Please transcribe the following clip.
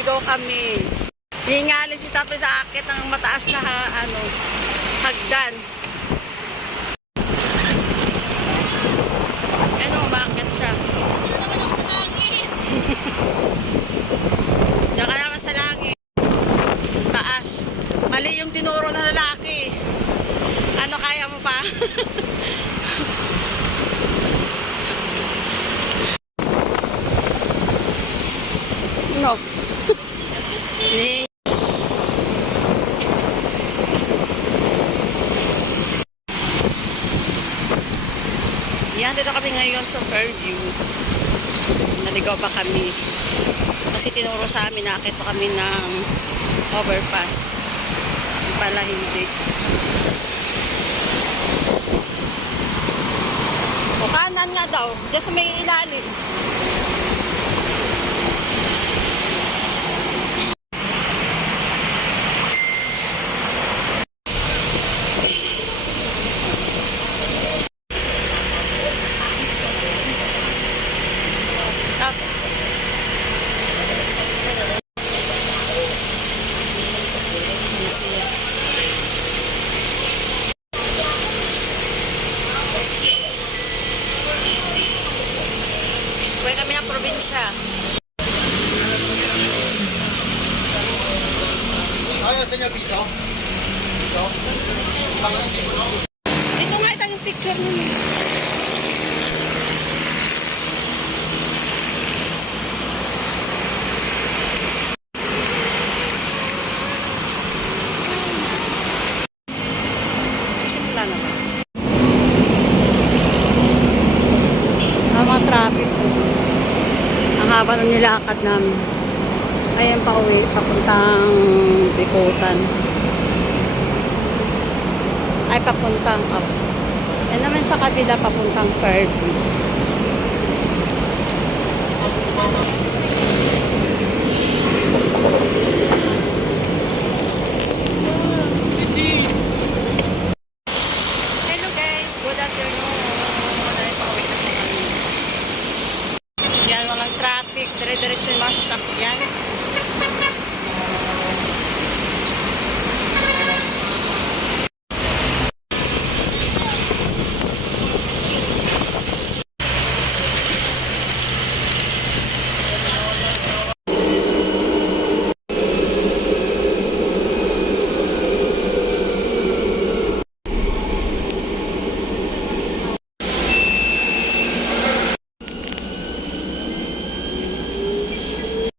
naligaw kami. Hingalin si Tapos sa akit ng mataas na hagdan. Ano, umakit siya. Dito naman ako sa langit. Diyan ka naman sa langit. Taas. Mali yung tinuro ng lalaki. Ano, kaya mo pa? No. Yan, dito kami ngayon sa Fairview. Naligaw pa kami. Kasi tinuro sa amin, nakakit pa kami ng overpass. Pala hindi. O kanan nga daw, dyan sa may ilalim. Uwi kami ng probinsya. Ayaw sa niya piso? Ito nga, ito yung picture niyo. Sisimula na ba? Mga traffic. Ang haba ng nilakad namin. Ayan pa uwi, papuntang Bikutan. Ay, papuntang up. Yan naman sa kabila, papuntang Fairview. Hello guys, good afternoon. Ay, pauwi na po kami. Yan, walang traffic. Dire-diretso yung mga sasakyan.